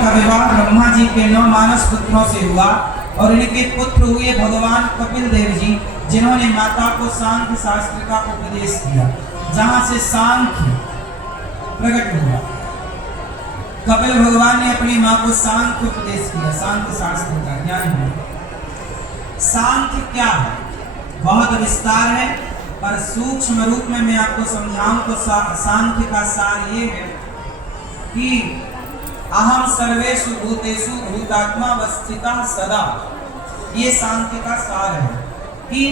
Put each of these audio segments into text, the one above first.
का विवाह ब्रह्मा जी के 9 मानस पुत्रों से हुआ और इनके पुत्र हुए भगवान कपिल देव जी, जिन्होंने माता को सांख्य शास्त्र का उपदेश किया, जहां से सांख्य प्रकट हुआ। कपिल भगवान ने अपनी मां को सांख्य उपदेश किया, सांख्य शास्त्र का ज्ञान हुआ। सांख्य क्या है? बहुत विस्तार है, पर सूक्ष्म रूप में मैं आपको समझाऊं तो सांख्य का सार ये है कि अहम सर्वेषु भूतेषु भूतात्मावस्थितः सदा। ये सांख्य का सार है कि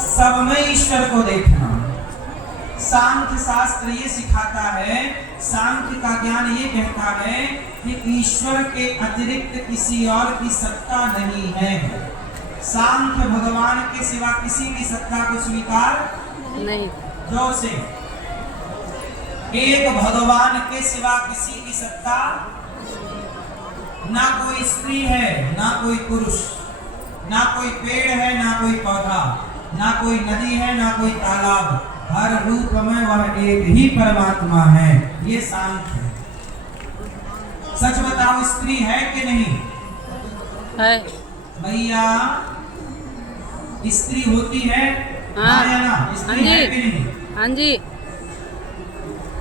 सब में ईश्वर को देखना। सांख्य शास्त्र ये सिखाता है, सांख्य का ज्ञान ये कहता है कि ईश्वर के अतिरिक्त किसी और की सत्ता नहीं है। सांख्य भगवान के सिवा किसी की सत्ता को स्वीकार नहीं। जोर से, एक भगवान के सिवा किसी की सत्ता, ना कोई स्त्री है, ना कोई पुरुष, ना कोई पेड़ है, ना कोई पौधा, ना कोई नदी है, ना कोई तालाब, हर रूप में वह एक ही परमात्मा है। ये सांख्य है। सच बताओ, स्त्री है कि नहीं है? भैया, स्त्री होती है? हाँ या ना? स्त्री है कि नहीं? हाँ जी।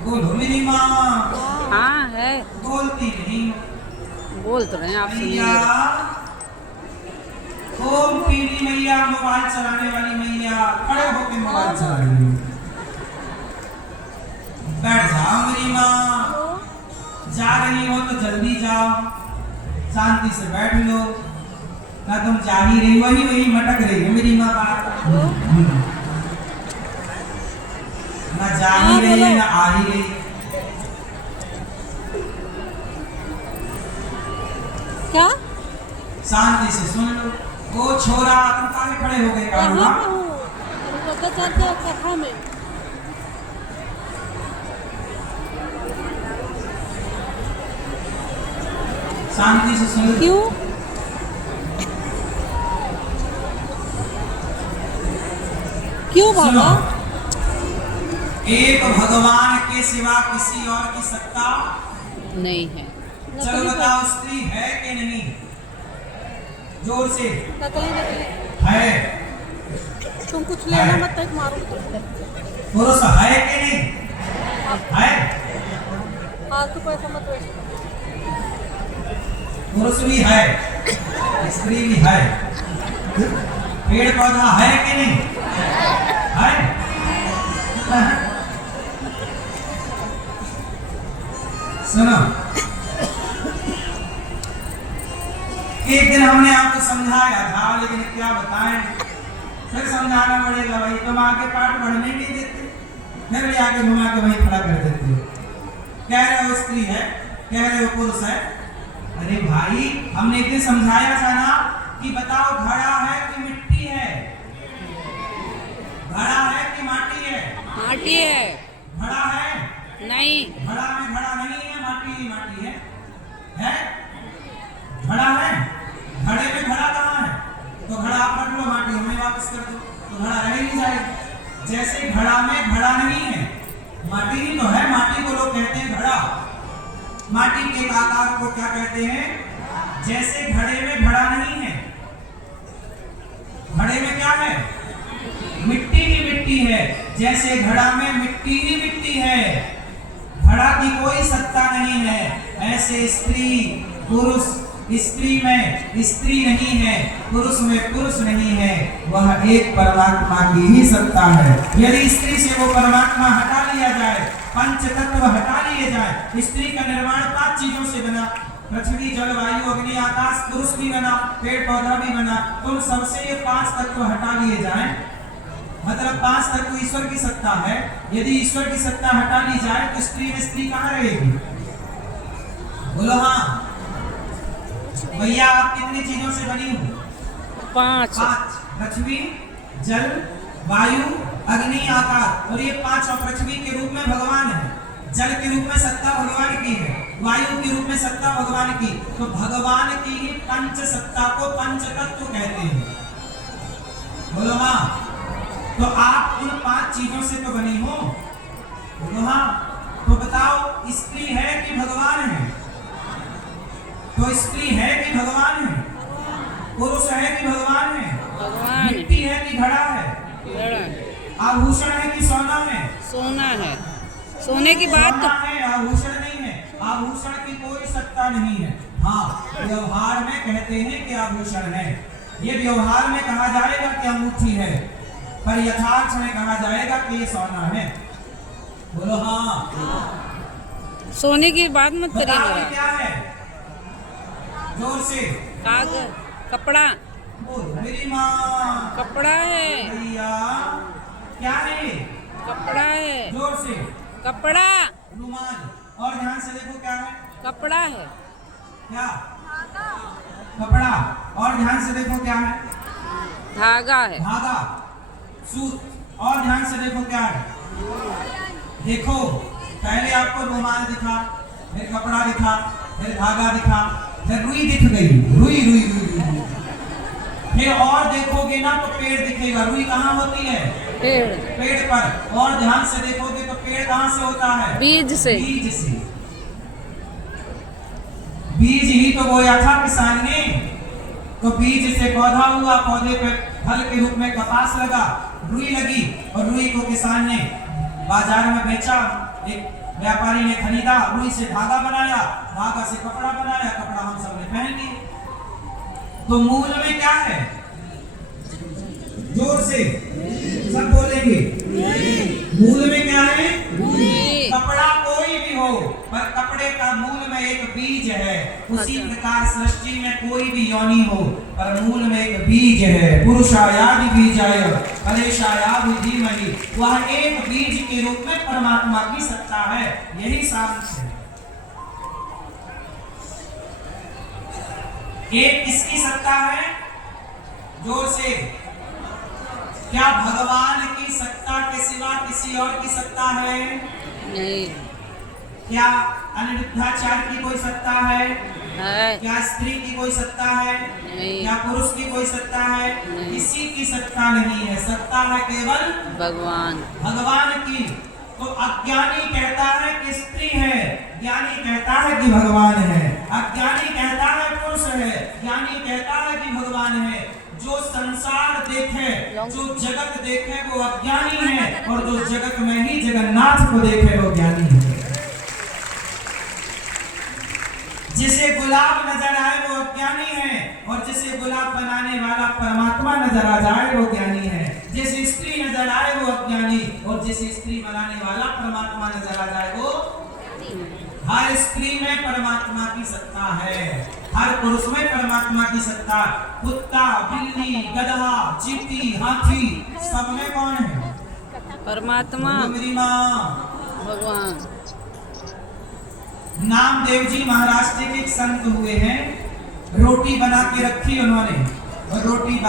बोलो मेरी माँ। हाँ है। बोलती नहीं। बोल तो रहे हैं आप। मैया, ओम पीली मैया, मोबाइल चलाने वाली मैया, खड़े होकर मोबाइल चला रही है। बैठ जाओ मेरी माँ। जा रही हो तो जल्दी जाओ, शांति से बैठ लो। ना तुम जा ही रही, वही मटक रही है मेरी माँ बात। ना जा ही रही है, ना आ ही रही। क्या? शांति से सुन लो। वो छोरा, तुम कहाँ खड़े हो गए? कथा में शांति से सुन। क्यों? क्यों बाबा? एक भगवान के सिवा किसी और की सत्ता नहीं है। चलो बताओ, स्त्री है कि नहीं? जोर से। नकली है। तुम कुछ लेना मत, तक मारो। पुरुष है कि नहीं? है। फालतू पैसा मत वेस्ट। पुरुष भी है, स्त्री भी है, पेड़ पौधा है कि नहीं? है। सुनो, एक दिन हमने आपको समझाया था, लेकिन क्या बताएं, फिर समझाना पड़ेगा। भाई तुम आगे पाठ बढ़ने नहीं देते, फिर ले आके घुमा के वहीं खड़ा कर देते हो। कह रहे हो स्त्री है, कह रहे हो पुरुष है। अरे भाई, हमने एक दिन समझाया था ना कि बताओ, घड़ा है कि मिट्टी है? घड़ा है कि माटी है? माटी है। घड़ा है? नहीं। घड़ा में घड़ा नहीं है, माटी ही माटी है। है? घड़ा है? घड़े में घड़ा कहाँ है? तो घड़ा आप रख लो, माटी हमें वापस कर दो, तो घड़ा रह ही नहीं जाएगा। जैसे घड़ा में घड़ा नहीं है, माटी ही तो है। माटी को लोग कहते हैं घड़ा। माटी के आकार को क्या कहते हैं? जैसे घड़े में घड़ा नहीं है, घड़े में क्या है? मिट्टी ही मिट्टी है। जैसे घड़ा में मिट्टी ही मिट्टी है, घड़ा की कोई सत्ता नहीं है, ऐसे स्त्री पुरुष, स्त्री में स्त्री नहीं है, पुरुष में पुरुष नहीं है, वह एक परमात्मा की ही सत्ता है। यदि स्त्री से वो परमात्मा हटा लिया जाए, पंच तत्व हटा लिए जाए, स्त्री का निर्माण 5 चीजों से बना, पृथ्वी जल वायु अग्नि आकाश, पुरुष भी बना, पेड़ पौधा भी बना, तुम सबसे ये 5 तत्व हटा लिए जाए, मतलब 5 तत्व ईश्वर की सत्ता है। यदि ईश्वर की सत्ता हटा ली जाए तो स्त्री में स्त्री कहाँ रहेगी? बोलो हाँ। भैया, आप कितनी चीजों से बनी हो? 5। पृथ्वी जल वायु अग्नि आकाश, और ये 5 और पृथ्वी के रूप में भगवान है, जल के रूप में सत्ता भगवान की है, वायु के रूप में सत्ता भगवान की। तो भगवान की ही पंच सत्ता को पंच तत्व कहते हैं। बोलो हाँ। तो आप उन 5 चीजों से तो बनी हो। बोलो हाँ। तो बताओ, स्त्री है कि भगवान है? तो स्त्री है कि भगवान है? पुरुष है कि भगवान है? भगवान मिट्टी है कि घड़ा है? घड़ा आभूषण है कि सोना है? सोना है। सोने की बात सोना है, आभूषण नहीं है। आभूषण की कोई सत्ता नहीं है। हाँ, व्यवहार में कहते हैं कि आभूषण है। ये व्यवहार में कहा जाएगा कि अंगूठी है, पर यथार्थ में कहा जाएगा कि ये सोना है। बोलो हाँ। सोने की बात मत बताओ ये करिए। क्या है? जोर से कागज, कपड़ा, बोलो मेरी माँ। कपड़ा है, भैया क्या है? कपड़ा है, जोर से कपड़ा, रुमाल। और ध्यान से देखो क्या है? कपड़ा है, क्या? कपड़ा। और ध्यान से देखो क्या है? धागा है, धागा, सूत। और ध्यान से देखो क्या है? देखो, पहले आपको रुमाल दिखा, फिर कपड़ा दिखा, फिर धागा दिखा, फिर रुई दिख गई। रुई रुई रुई रुई। फिर और देखोगे ना तो पेड़ दिखेगा। रुई कहाँ होती है? पेड़, पेड़ पर। और ध्यान से देखोगे तो पेड़ कहाँ से होता है? बीज से। बीज से। बीज ही तो बोया था किसान ने, तो बीज से पौधा हुआ, पौधे पे फल के रूप में कपास लगा, रुई लगी, और रुई को किसान ने बाजार में बेचा। एक व्यापारी ने खरीदा, रुई से धागा बनाया, धागा से कपड़ा बनाया, कपड़ा हम सब ने पहन लिया। तो मूल में क्या है? जोर से सब बोलेंगे। मूल में क्या है? कपड़ा कोई भी हो, पर कपड़े का मूल में एक बीज है। उसी प्रकार सृष्टि में कोई भी योनि हो, पर मूल में एक बीज है। पुरुषायादि बीजाय परेशायादि धीमहि। वह एक बीज के रूप में परमात्मा की सत्ता है। यही सांख्य है। एक किसकी सत्ता है? जोर से। क्या भगवान की सत्ता के सिवा किसी और की सत्ता है? नहीं क्या अनिरुद्धाचार्य की कोई सत्ता है? है, क्या स्त्री की कोई सत्ता है? नहीं क्या पुरुष की कोई सत्ता है? नहीं। किसी की सत्ता नहीं है। सत्ता है केवल भगवान। भगवान की। तो अज्ञानी कहता है कि स्त्री है, ज्ञानी कहता है कि भगवान है। अज्ञानी कहता है पुरुष है, ज्ञानी कहता है कि भगवान है। जो संसार देखे, जो जगत देखे वो अज्ञानी है, और जो जगत में ही जगन्नाथ को देखे वो ज्ञानी है। जिसे गुलाब नजर आए वो अज्ञानी है, और जिसे गुलाब बनाने वाला परमात्मा नजर आ जाए वो ज्ञानी है। जिसे स्त्री नजर आए वो अज्ञानी, और जिसे स्त्री बनाने वाला परमात्मा नजर आ जाए वो। हर स्त्री में परमात्मा की सत्ता है, हर पुरुष में परमात्मा की सत्ता। कुत्ता, बिल्ली, गधा, चींटी, हाथी, सब में कौन है? परमात्मा, मेरी माँ। भगवान। नामदेव जी महाराष्ट्र के एक संत हुए हैं। रोटी बना के रखी उन्होंने, और रोटी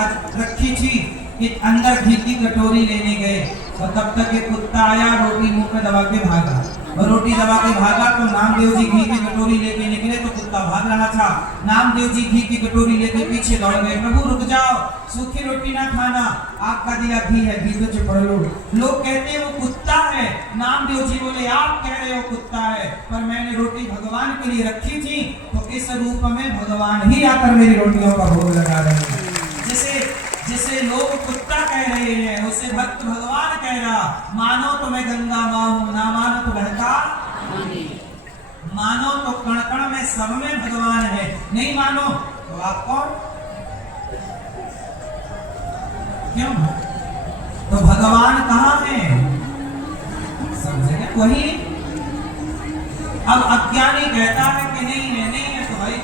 रखी थी कि अंदर घी की कटोरी लेने गए, और तब तक एक कुत्ता आया, रोटी मुंह में दबा के भागा। और रोटी दबा के भागा तो नामदेव जी घी की कटोरी लेके निकले तो कुत्ता भाग रहा था। नामदेव जी घी की कटोरी लेके पीछे दौड़ गए। प्रभु रुक जाओ, सूखी रोटी ना खाना, आपका दिया घी है, घी तो चुप लो। लोग कहते हैं वो कुत्ता है। नामदेव जी बोले आप कह रहे हो कुत्ता है, पर मैंने रोटी भगवान के लिए रखी थी, तो इस रूप में भगवान ही आकर मेरी रोटियों का भोग लगा रहे हैं। जिसे लोग कुत्ता कह रहे हैं उसे भक्त भगवान कह रहा। मानो तो मैं गंगा माँ हूं, ना मानो तो बहता, मानो तो कण कण में सब में भगवान है, नहीं मानो तो आप कौन? क्यों? तो भगवान कहाँ है? सब जगह वही। अब अज्ञानी कहता है कि नहीं है, नहीं है, तो भाई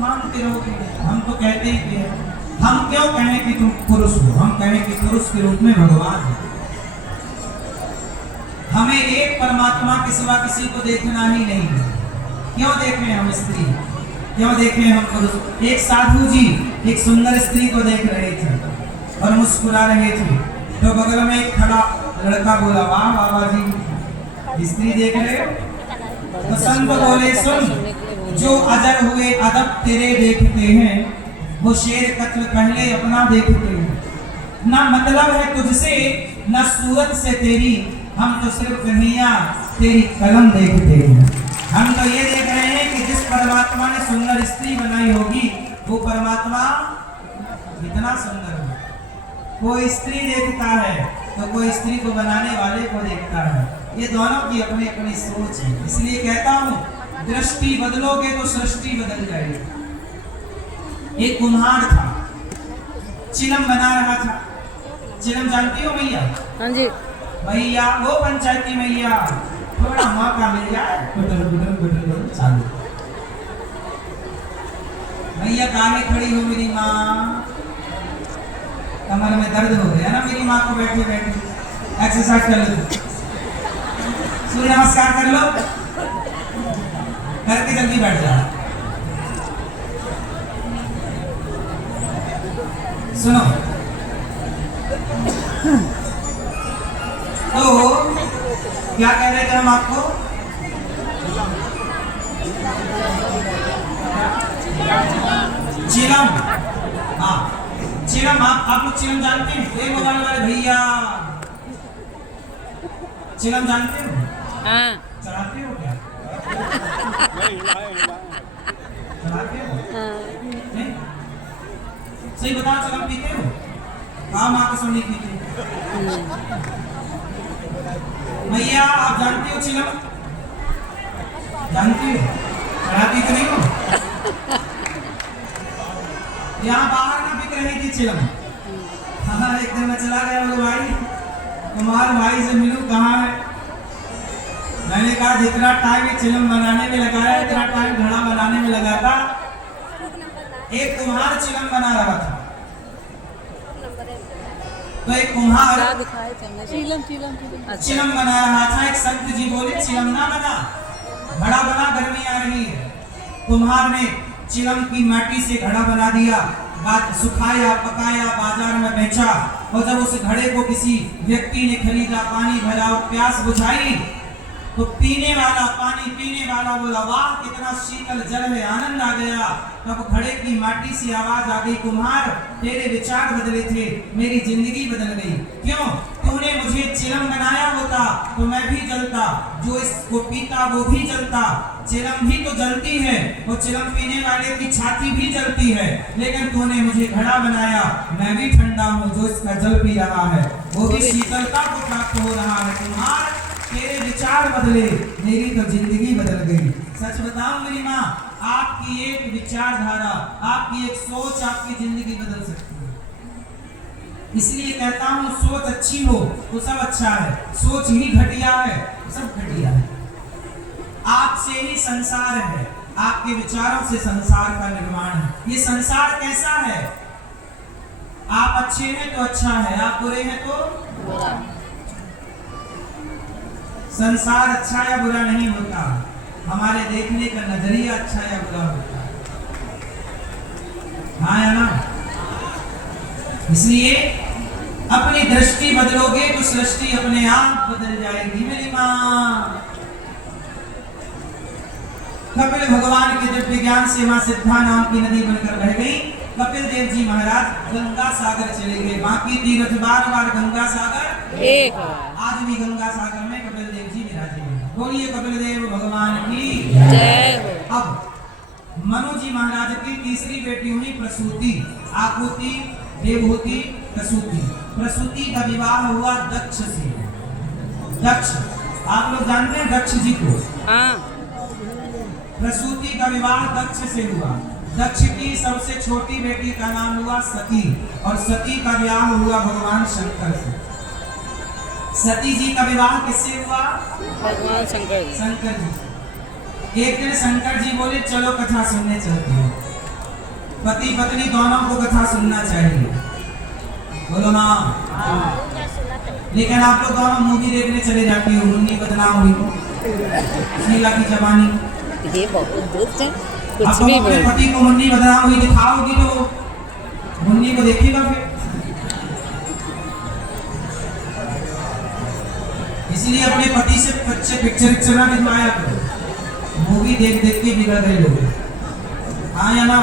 मानते रहोगे। हम तो कहते ही कि है। हम क्यों कहें कि तुम पुरुष हो? हम कहें कि पुरुष के रूप में भगवान है। हमें एक परमात्मा के सिवा किसी को देखना ही नहीं है। क्यों देखें हम स्त्री, क्यों देखें हम पुरुष? एक साधु जी एक सुंदर स्त्री को देख रहे थे और मुस्कुरा रहे थे, तो बगल में एक खड़ा लड़का बोला, वाह बाबा जी स्त्री देख रहे हो? तो संत बोले, सुन, जो अजर हुए अदब तेरे देखते हैं, वो शेर कत्ल पहले अपना देखते हैं। ना मतलब है तुझसे, न सूरत से तेरी, हम तो सिर्फ कन्हैया तेरी कलम देखते हैं। हम तो ये देख रहे हैं कि जिस परमात्मा ने सुंदर स्त्री बनाई होगी, वो परमात्मा कितना सुंदर है। कोई स्त्री देखता है तो कोई स्त्री को बनाने वाले को देखता है। ये दोनों की अपनी अपनी सोच है। इसलिए कहता हूँ, दृष्टि बदलोगे तो सृष्टि बदल जाएगी। एक कुम्हार था, चिलम बना रहा था। चिलम जानती हो भैया? हाँ जी। भैया वो पंचायती मैया, थोड़ा मौका मिल जाए चालू। भैया काहे खड़ी हो मेरी माँ? कमर में दर्द हो गया ना मेरी माँ को बैठे बैठे। एक्सरसाइज कर लो, सूर्य नमस्कार कर लो, करके जल्दी बैठ जाओ। सुनो, तो क्या कह रहे थे हम आपको? चिलम, हाँ चिलम। आप लोग चिलम जानते हैं? ये मोबाइल वाले भैया चिलम जानते हो? हाँ। चलाते हो क्या? चलाते हो? नहीं? सही बताओ, चिलम पीते हो? हाँ माँ कसम नहीं पीते। भैया आप जानते हो चिलम? जानती हो? चढ़ाती तो नहीं हो? यहाँ बाहर ना बिक रही थी चिलम। हाँ एक दिन मैं चला गया, बोले भाई तुम्हारे भाई से मिलूं, कहाँ है? मैंने कहा जितना टाइम ये चिलम बनाने में लगाया, इतना टाइम घड़ा बनाने में लगा था। एक कुम्हार चिलम बना रहा था। तो एक कुम्हार चिलम बना रहा था। एक संत जी बोले चिलम ना बना, घड़ा बना, गर्मी आ रही है। कुम्हार ने चिलम की माटी से घड़ा बना दिया, बाद सुखाया, पकाया, बाजार में बेचा। और जब उस घड़े को किसी व्यक्ति ने खरीदा, पानी भरा और प्यास बुझाई, तो पीने वाला, पानी पीने वाला बोला वाह कितना शीतल जल है, आनंद आ गया। तब घड़े की माटी से आवाज आ गई, कुम्हार तेरे विचार बदले थे, मेरी जिंदगी बदल गई। क्यों? तूने मुझे चिलम बनाया होता तो मैं भी जलता, जो इसको पीता वो भी जलता। चिलम भी तो जलती है और चिलम पीने वाले की छाती भी जलती है, लेकिन तूने मुझे घड़ा बनाया, मैं भी ठंडा हूँ, जो इसका जल पी रहा है वो भी शीतलता को प्राप्त हो रहा है। कुम्हार तेरे विचार बदले, मेरी तो जिंदगी बदल गई। सच बताऊं मेरी माँ, आपकी एक विचारधारा, आपकी एक सोच आपकी जिंदगी बदल सकती है। इसलिए कहता हूँ, सोच अच्छी हो तो सब अच्छा है, सोच ही घटिया है तो सब घटिया है। आपसे ही संसार है, आपके विचारों से संसार का निर्माण है। ये संसार कैसा है? आप अच्छे हैं तो अच्छा है, आप बुरे हैं तो बुरा। संसार अच्छा या बुरा नहीं होता, हमारे देखने का नजरिया अच्छा या बुरा होता है। हाँ या ना? इसलिए अपनी दृष्टि बदलोगे तो सृष्टि अपने आप बदल जाएगी मेरी माँ। कपिल भगवान के दिव्य ज्ञान से मां सिद्धा नाम की नदी बनकर बह गई। कपिल देव जी महाराज गंगा सागर चले गए। बाकी तीर्थ बार बार गंगा सागर एक, आज भी गंगा सागर में कपिल देव जी विराजे। बोलिए कपिल देव भगवान की जय। अब मनु जी महाराज की तीसरी बेटी हुई प्रसूति, आकुति, देवहूति, प्रसूति। प्रसूति का विवाह हुआ दक्ष से। दक्ष, आप लोग जानते हैं दक्ष जी को? हाँ। प्रसूति का विवाह दक्ष से हुआ। दक्ष की सबसे छोटी बेटी का नाम हुआ सती, और सती का विवाह हुआ भगवान शंकर से। सती जी का विवाह किससे हुआ? भगवान शंकर जी। शंकर जी। एक दिन शंकर जी बोले चलो कथा सुनने चलते हैं। पति पत्नी दोनों को कथा सुनना चाहिए, बोलो ना। लेकिन आप लोग दोनों मूवी देखने चले जाती हो, मुन्नी बदनाम हुई, शीला की जवानी। ये बहुत दुख है। कुछ भी अपने पति को मुन्नी बदनाम हुई दिखाओगी तो मुन्नी को देखेगा फिर। इसलिए अपने पति से अच्छे पिक्चर ना दिखवाया करो। मूवी देख देख के बिगड़ गए लोग। हाँ या ना?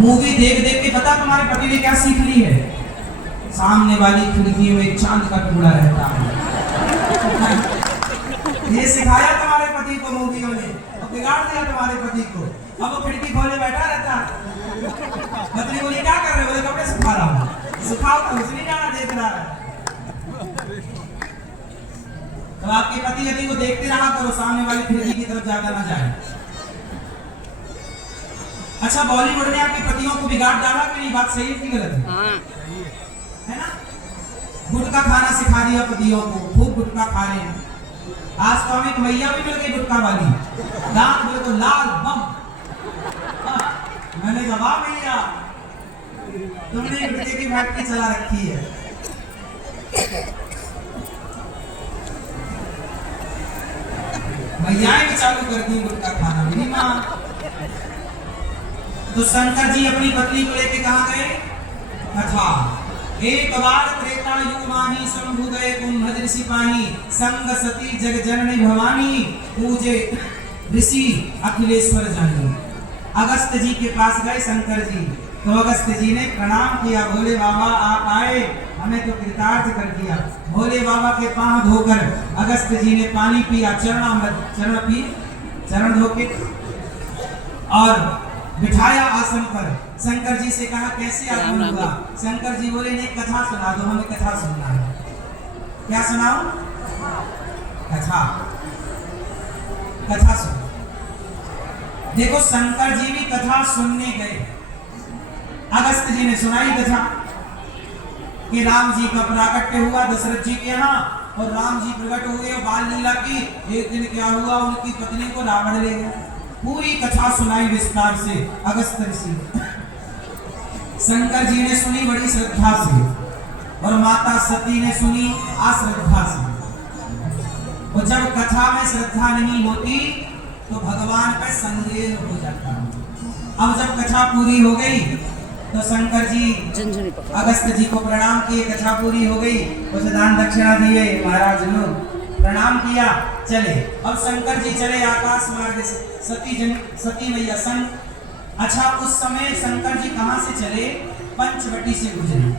मूवी देख देख के पता तुम्हारे पति ने क्या सीख ली है? सामने वाली खिड़की में एक चांद का टुकड़ा रहता है। ये सिखाया तुम्हारे पति को मूवियों ने। तो बिगाड़ दिया तुम्हारे पति को। अब वो खिड़की खोले बैठा रहता है। पत्नी बोली क्या कर रहे हो? बोले कपड़े सुखा रहा हूँ। सुखाओ तो उसे नहीं जाना, देख रहा है। तो आपके पति यदि को देखते रहा करो, सामने वाली खिड़की की तरफ ज्यादा ना जाए। अच्छा, बॉलीवुड ने आपके पतियों को बिगाड़ डाला कि नहीं? बात सही है कि गलत है? हाँ। है ना? गुटखा खाना सिखा दिया पतियों को, खूब गुटखा खा रहे हैं। आज तो हमें एक भैया भी मिल गई गुटखा वाली, दांत बोले तो लाल बम। मैंने जवाब भैया तुमने गुटखे की फैक्ट्री चला रखी है। भैयाएं भी चालू कर दी गुटखा खाना, मेरी माँ। तो शंकर जी अपनी पत्नी को लेके कहाँ गए? कथा। एक बार त्रेता युग माही शंभु गए कुंभ ऋषि पाही, संग सती जग जननी भवानी, पूजे ऋषि अखिलेश्वर जानी। अगस्त जी के पास गए शंकर जी, तो अगस्त जी ने प्रणाम किया, भोले बाबा आप आए, हमें तो कृतार्थ कर दिया। भोले बाबा के पांव धोकर अगस्त जी ने पानी पिया, चरण धो के और बिठाया आसन पर। शंकर जी से कहा कैसे आगमन हुआ? शंकर जी बोले नहीं, कथा सुना दो, हमें कथा सुनना है। क्या सुनाओ? कथा। कथा सुनो। देखो शंकर जी भी कथा सुनने गए। अगस्त जी ने सुनाई कथा कि राम जी का प्राकट्य हुआ दशरथ जी के यहाँ, और राम जी प्रकट हुए बाल लीला की। एक दिन क्या हुआ, उनकी पत्नी को रावण ले गया। पूरी कथा सुनाई विस्तार से अगस्त ऋषि। शंकर जी ने सुनी बड़ी श्रद्धा से, और माता सती ने सुनी अश्रद्धा से। और जब कथा में श्रद्धा नहीं होती तो भगवान पे संदेह हो जाता है। अब जब कथा पूरी हो गई तो शंकर जी अगस्त जी को प्रणाम किए, कथा पूरी हो गई, कुछ दान दक्षिणा दिए, महाराज लोग प्रणाम किया, चले। अब शंकर जी चले आकाश मार्ग से, सती मैया संग। अच्छा, उस समय शंकर जी कहां से चले? पंचवटी से गुजरे।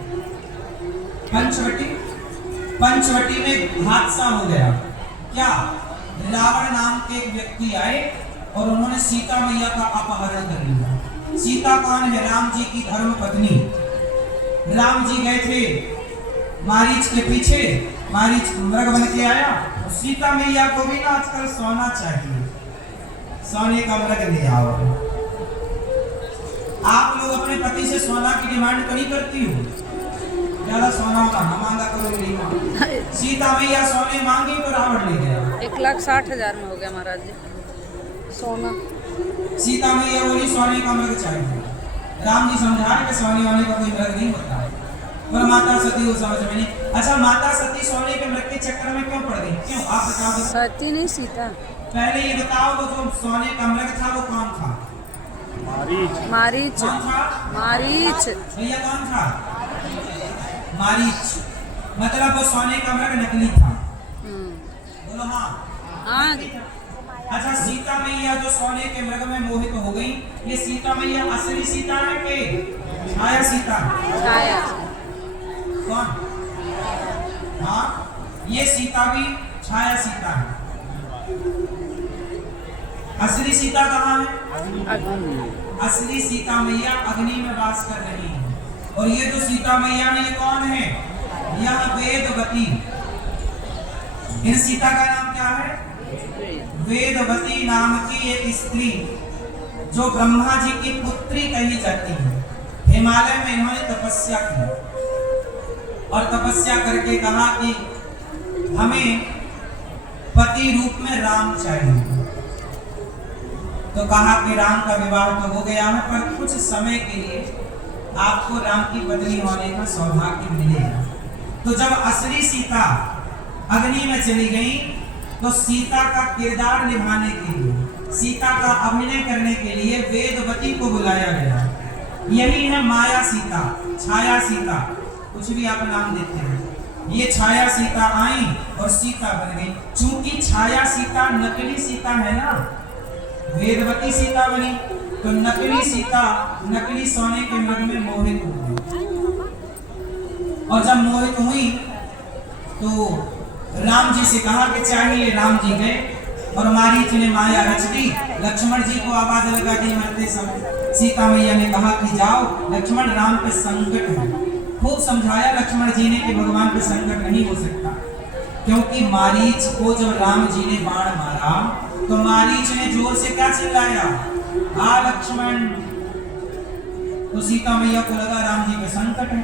पंचवटी में हादसा हो गया। क्या? रावण नाम के एक व्यक्ति आए और उन्होंने सीता मैया का अपहरण कर लिया। सीता कौन है? राम जी की धर्म पत्नी। राम जी गए थे मारीच के पीछे, मारीच मृग बन के आया। सीता मैया को भी ना आजकल सोना चाहिए, सोने का मृग ले आओ। आप लोग अपने पति से सोना की डिमांड तो नहीं करती हो? ज्यादा सोना का ना मांगा करो मेरी माँ। सीता मैया सोने मांगी तो रावण ले गया। 1,60,000 में हो गया महाराज जी सोना। सीता मैया बोली सोने का मृग चाहिए। राम जी समझाए कि सोने वाले का कोई मृग नहीं होता, पर माता सती वो समझ में नहीं। अच्छा, माता सती सोने के मृग के चक्कर में क्यों पड़ गई? क्यों आप बताओ। सती नहीं, सीता। पहले ये बताओ, वो जो सोने का मृग था वो कौन था? मारीच। कौन था? मारीच। भैया कौन था? मारीच। मतलब वो सोने का मृग नकली था। बोलो हाँ। अच्छा, सीता मैया जो सोने के मृग में मोहित हो गई, ये सीता मैया असली सीता है कि छाया सीता? छाया। कौन? हाँ, ये सीता भी छाया सीता है। असली सीता कहाँ है? असली सीता मैया अग्नि में वास कर रही है। और ये जो सीता मैया है ये कौन है? यह वेदवती। इन सीता का नाम क्या है? वेदवती नाम की एक स्त्री जो ब्रह्मा जी की पुत्री कही जाती है। हिमालय में इन्होंने तपस्या की और तपस्या करके कहा कि हमें पति रूप में राम चाहिए। तो कहा कि राम का विवाह तो हो गया है, पर कुछ समय के लिए आपको राम की पत्नी होने का सौभाग्य मिलेगा। तो जब असली सीता अग्नि में चली गई तो सीता का किरदार निभाने के लिए, सीता का अभिनय करने के लिए वेदवती को बुलाया गया। यही है माया सीता, छाया सीता, कुछ भी आप नाम देते हैं। ये छाया सीता आई और सीता बन गई। चूंकि छाया सीता नकली सीता है ना, वेदवती सीता बनी तो नकली सीता नकली सोने के मृग में मोहित हो गई। और जब मोहित हुई तो राम जी से कहा कि चाहिए। राम जी गए और मारीच ने माया रच दी लक्ष्मण जी को आवाज लगा दी मरते समय। सीता मैया ने कहा कि जाओ, लक्ष्मण राम पे संकट है। खूब समझाया लक्ष्मण जी ने कि भगवान पे संकट नहीं हो सकता, क्योंकि मारीच को जब राम जी ने बाण मारा तो मारीच ने जोर से क्या चिल्लाया, आ लक्ष्मण। तो सीता मैया को लगा राम जी पे संकट है।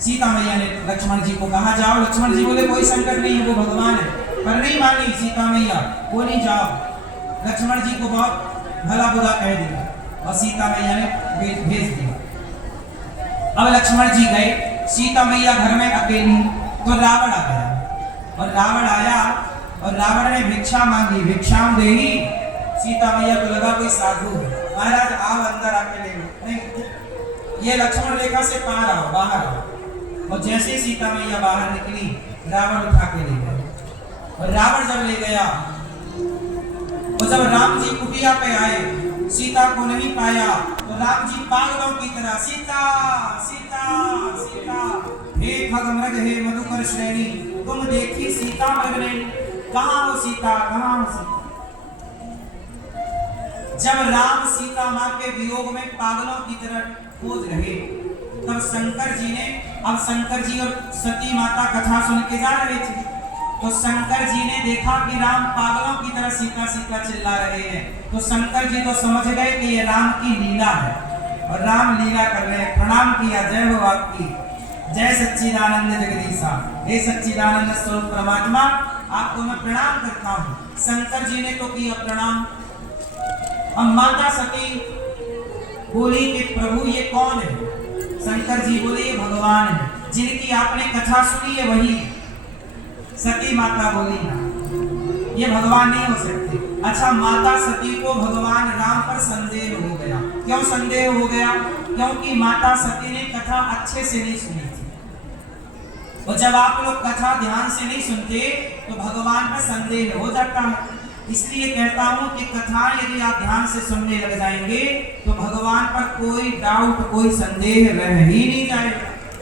सीता मैया ने लक्ष्मण जी को कहा जाओ। लक्ष्मण जी बोले कोई संकट नहीं है, वो भगवान है। पर नहीं मानी सीता मैया, बोली जाओ। लक्ष्मण जी को बहुत भला बुरा कह दिया और सीता मैया ने भेज दिया। अब लक्ष्मण जी गए, सीता मैया घर में अकेली, तो रावण आ गया। और रावण आया और रावण ने भिक्षा मांगी, भिक्षाम देही। सीता मैया को लगा कोई साधु है, महाराज आओ अंदर आके ले लो। नहीं, ये लक्ष्मण रेखा से पार आओ, बाहर आओ। और जैसे ही सीता मैया बाहर निकली, रावण उठा के ले गया। और रावण जब ले गया और जब राम जी कुटिया पे आए, सीता को नहीं पाया तो राम जी पागलों की तरह सीता सीता सीता, हे खगमृग हे मधुकर श्रेणी, तुम देखी सीता मरने, कहाँ हो सीता, कहाँ हो सीता। जब राम सीता माँ के वियोग में पागलों की तरह खोज रहे, तब शंकर जी ने, अब शंकर जी और सती माता कथा सुन के जा रहे थे, तो शंकर जी ने देखा कि राम पागलों की तरह सीता सीता चिल्ला रहे हैं। तो शंकर जी तो समझ गए कि ये राम की लीला है और राम लीला कर रहे हैं। प्रणाम किया, जय हो आपकी, जय सच्चिदानंद जगदीशा, हे सच्चिदानंद स्वरूप परमात्मा, आपको मैं प्रणाम करता हूँ। शंकर जी ने तो किया प्रणाम। अब माता सती बोली कि प्रभु ये कौन है? शंकर जी बोले ये भगवान है, जिनकी आपने कथा सुनी है वही। सती माता बोली ना, ये भगवान नहीं हो सकते। अच्छा, माता सती को भगवान राम पर संदेह हो गया। क्यों संदेह हो गया? क्योंकि माता सती ने कथा अच्छे से नहीं सुनी थी। और जब आप लोग कथा ध्यान से नहीं सुनते तो भगवान पर संदेह हो जाता है। इसलिए कहता हूं कि कथा यदि आप ध्यान से सुनने लग जाएंगे तो भगवान पर कोई डाउट, कोई संदेह रह ही नहीं जाएगा।